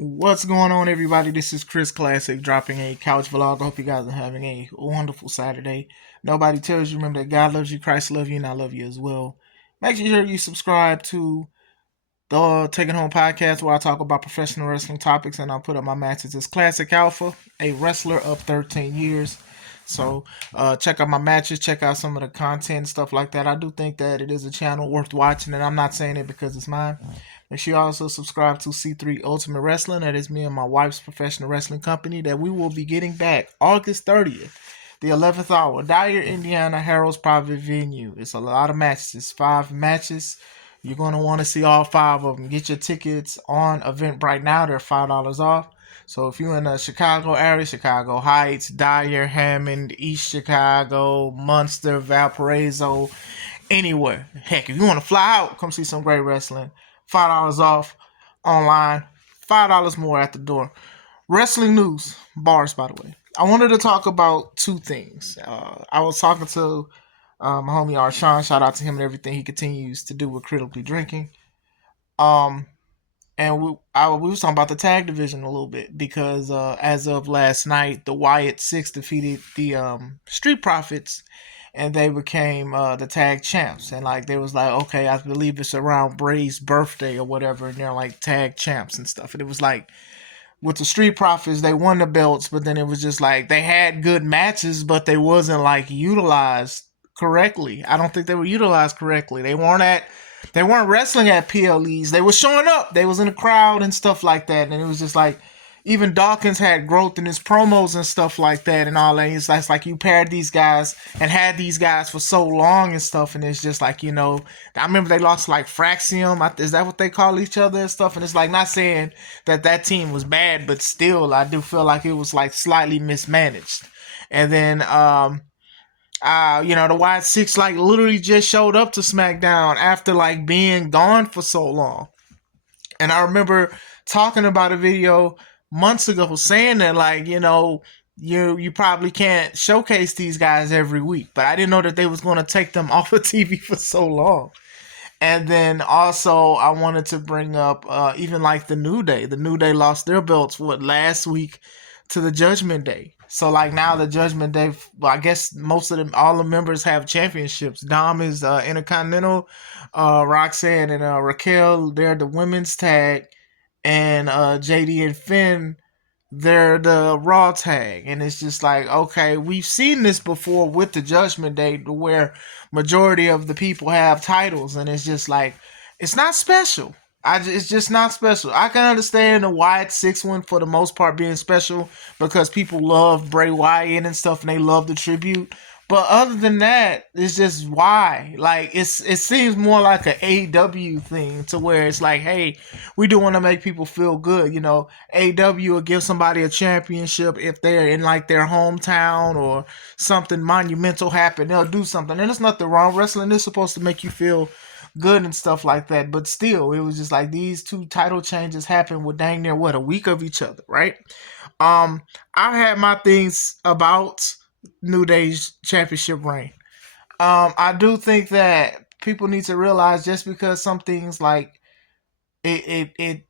What's going on, everybody? This is Chris Classic dropping a couch vlog. I hope you guys are having a wonderful Saturday. Nobody tells you, remember that God loves you, Christ loves you, and I love you as well. Make sure you subscribe to the Taking Home podcast where I talk about professional wrestling topics and I'll put up my matches. It's Classic Alpha, a wrestler of 13 years. So check out my matches, check out some of the content, stuff like that. I do think that it is a channel worth watching, and I'm not saying it because it's mine. Make sure you also subscribe to C3 Ultimate Wrestling. That is me and my wife's professional wrestling company that we will be getting back August 30th, the 11th hour, Dyer, Indiana, Harold's private venue. It's a lot of matches. It's 5 matches. You're going to want to see all 5 of them. Get your tickets on Eventbrite now. They're $5 off. So if you're in the Chicago area, Chicago Heights, Dyer, Hammond, East Chicago, Munster, Valparaiso, anywhere. Heck, if you want to fly out, come see some great wrestling. $5 off online, $5 more at the door. Wrestling news, bars, by the way. I wanted to talk about 2 things. I was talking to my homie Arshawn. Shout out to him and everything he continues to do with critically drinking. Um, and we was talking about the tag division a little bit because as of last night, the Wyatt Six defeated the Street Profits, and they became the tag champs. And like they was like, okay, I believe it's around Bray's birthday or whatever, and they're like tag champs and stuff. And it was like with the Street Profits, they won the belts, but then it was just like they had good matches, but they wasn't like utilized correctly. I don't think they were utilized correctly. They weren't wrestling at PLEs. They were showing up. They was in the crowd and stuff like that. And it was just like, even Dawkins had growth in his promos and stuff like that and all that. It's like you paired these guys and had these guys for so long and stuff. And it's just like, I remember they lost like Fraxium. Is that what they call each other and stuff? And it's like, not saying that team was bad, but still, I do feel like it was like slightly mismanaged. And then, the Wyatt Six like literally just showed up to SmackDown after like being gone for so long. And I remember talking about a video months ago saying that like, you probably can't showcase these guys every week. But I didn't know that they was going to take them off of TV for so long. And then also I wanted to bring up even like the New Day. The New Day lost their belts last week to the Judgment Day. So like now the Judgment Day, well, I guess most of them, all the members have championships. Dom is Intercontinental, Roxanne and Raquel, they're the women's tag, and JD and Finn, they're the Raw tag. And it's just like, okay, we've seen this before with the Judgment Day, where majority of the people have titles, and it's just like, it's not special. It's just not special. I can understand the Wyatt Six one for the most part being special because people love Bray Wyatt and stuff, and they love the tribute. But other than that, it's just why. Like it seems more like an AEW thing to where it's like, hey, we do want to make people feel good. AEW will give somebody a championship if they're in like their hometown or something monumental happen. They'll do something, and there's nothing wrong. Wrestling is supposed to make you feel good and stuff like that, but still, it was just like these 2 title changes happened with dang near a week of each other, right? I had my things about New Day's championship reign. I do think that people need to realize just because some things like it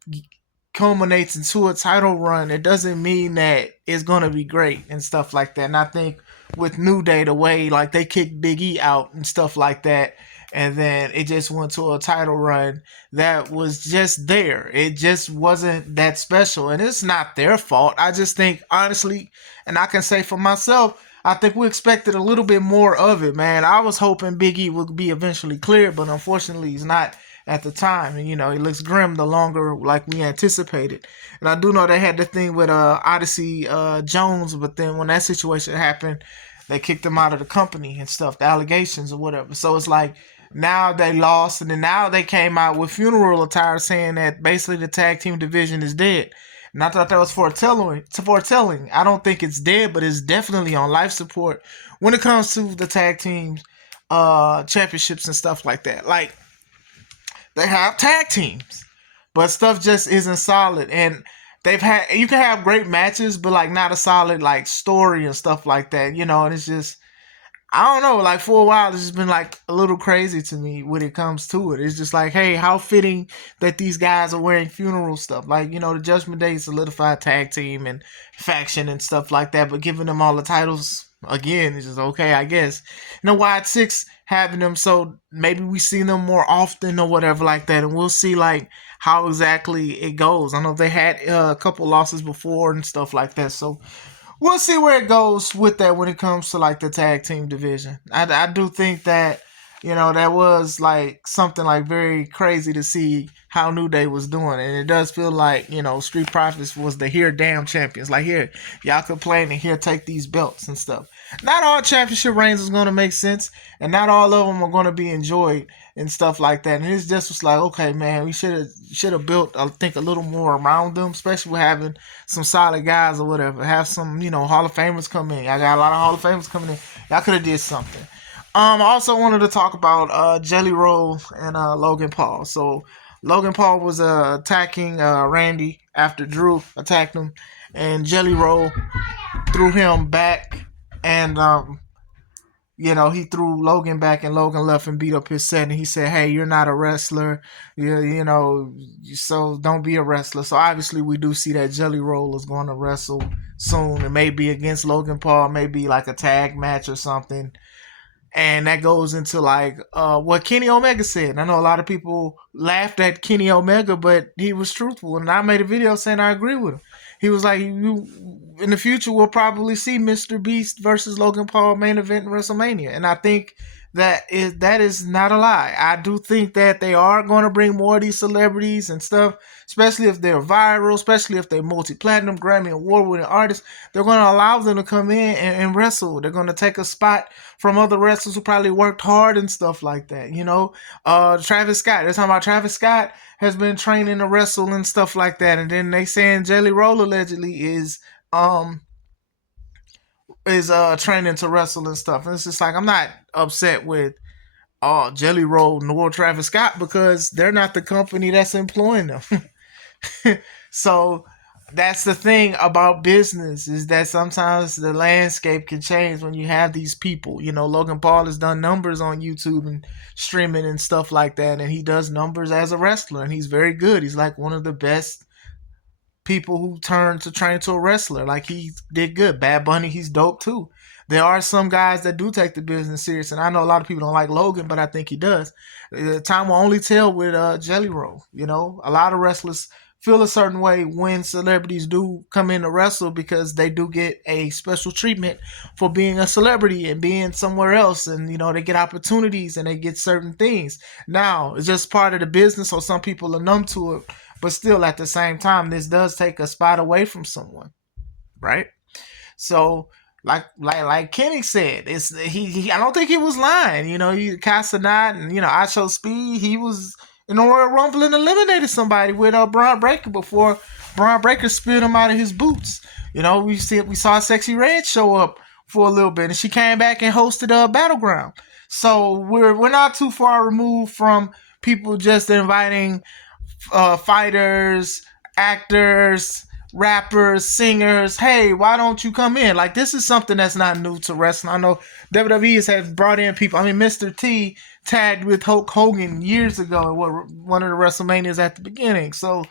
culminates into a title run, it doesn't mean that it's gonna be great and stuff like that. And I think with New Day, the way like they kicked Big E out and stuff like that, and then it just went to a title run that was just there. It just wasn't that special, and it's not their fault. I just think, honestly, and I can say for myself, I think we expected a little bit more of it, man. I was hoping Big E would be eventually cleared, but unfortunately he's not at the time. And, he looks grim the longer like we anticipated. And I do know they had the thing with Odyssey Jones, but then when that situation happened, they kicked him out of the company and stuff, the allegations or whatever. So it's like, now they lost, and then now they came out with funeral attire saying that basically the tag team division is dead. And I thought that was foretelling. I don't think it's dead, but it's definitely on life support when it comes to the tag teams championships and stuff like that. Like, they have tag teams, but stuff just isn't solid. And you can have great matches, but like not a solid like story and stuff like that, and it's just, I don't know, like for a while it's just been like a little crazy to me when it comes to it. It's just like, hey, how fitting that these guys are wearing funeral stuff. Like, the Judgment Day solidified tag team and faction and stuff like that, but giving them all the titles again is just okay, I guess. Wyatt Six having them, so maybe we see them more often or whatever like that, and we'll see like how exactly it goes. I know they had a couple losses before and stuff like that, so we'll see where it goes with that when it comes to like the tag team division. I do think that that was like something like very crazy to see how New Day was doing, and it does feel like Street Profits was the here damn champions. Like, here, y'all complain, and here, take these belts and stuff. Not all championship reigns is going to make sense, and not all of them are going to be enjoyed and stuff like that. And it's just was like, okay, man, we should have built, I think, a little more around them, especially with having some solid guys or whatever. Have some, Hall of Famers come in. I got a lot of Hall of Famers coming in. Y'all could have did something. I also wanted to talk about Jelly Roll and Logan Paul. So Logan Paul was attacking Randy after Drew attacked him, and Jelly Roll threw him back, and he threw Logan back, and Logan left and beat up his set, and he said, hey, you're not a wrestler, so don't be a wrestler. So obviously we do see that Jelly Roll is going to wrestle soon. It may be against Logan Paul, maybe like a tag match or something. And that goes into like what Kenny Omega said. And I know a lot of people laughed at Kenny Omega, but he was truthful. And I made a video saying I agree with him. He was like, in the future, we'll probably see Mr. Beast versus Logan Paul main event in WrestleMania. And I think that is not a lie. I do think that they are going to bring more of these celebrities and stuff, especially if they're viral, especially if they're multi-platinum, Grammy award-winning artists. They're going to allow them to come in and wrestle. They're going to take a spot from other wrestlers who probably worked hard and stuff like that. Travis Scott. They're talking about Travis Scott has been training to wrestle and stuff like that. And then they saying Jelly Roll allegedly is training to wrestle and stuff. And it's just like, I'm not upset with Jelly Roll nor Travis Scott, because they're not the company that's employing them. So that's the thing about business, is that sometimes the landscape can change when you have these people. Logan Paul has done numbers on YouTube and streaming and stuff like that, and he does numbers as a wrestler, and he's very good. He's like one of the best people who turn to train to a wrestler. Like, he did good. Bad Bunny, he's dope too. There are some guys that do take the business serious, and I know a lot of people don't like Logan, but I think he does. Time will only tell with Jelly Roll. A lot of wrestlers feel a certain way when celebrities do come in to wrestle, because they do get a special treatment for being a celebrity and being somewhere else, and they get opportunities and they get certain things. Now, it's just part of the business, so some people are numb to it, but still at the same time, this does take a spot away from someone, right? So like Kenny said, it's he I don't think he was lying. He Casanat and Acho Speed, he was in the Royal Rumble and eliminated somebody with Braun Breaker before Braun Breaker spit him out of his boots. We saw Sexy Red show up for a little bit, and she came back and hosted a Battleground. So we're not too far removed from people just inviting fighters, actors, rappers, singers. Hey, why don't you come in? Like, this is something that's not new to wrestling. I know WWE has brought in people. I mean, Mr. T tagged with Hulk Hogan years ago at one of the WrestleManias at the beginning. So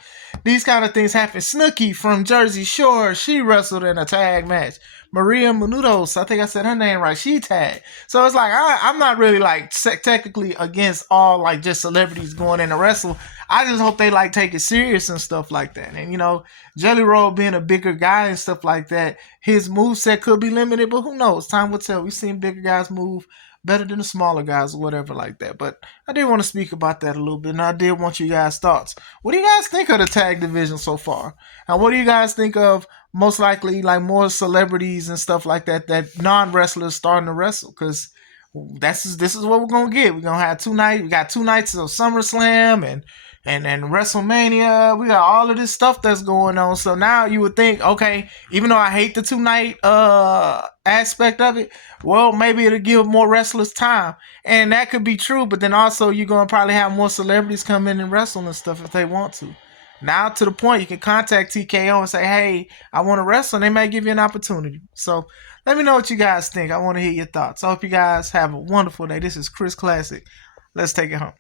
these kind of things happen. Snooki from Jersey Shore, she wrestled in a tag match. Maria Menounos, I think I said her name right, she tagged. So it's like, I'm not really like technically against all like just celebrities going in to wrestle. I just hope they like take it serious and stuff like that. And Jelly Roll being a bigger guy and stuff like that, his moveset could be limited, but who knows? Time will tell. We've seen bigger guys move better than the smaller guys or whatever like that. But I did want to speak about that a little bit, and I did want you guys' thoughts. What do you guys think of the tag division so far? And what do you guys think of most likely like more celebrities and stuff like that non-wrestlers starting to wrestle? Because this is what we're gonna get. We're gonna have 2 nights. We got 2 nights of SummerSlam and WrestleMania. We got all of this stuff that's going on. So now you would think, okay, even though I hate the 2-night aspect of it, well, maybe it'll give more wrestlers time. And that could be true, but then also you're going to probably have more celebrities come in and wrestle and stuff if they want to. Now to the point, you can contact TKO and say, hey, I want to wrestle, and they may give you an opportunity. So Let me know what you guys think. I want to hear your thoughts. I hope you guys have a wonderful day. This is Chris Classic. Let's take it home.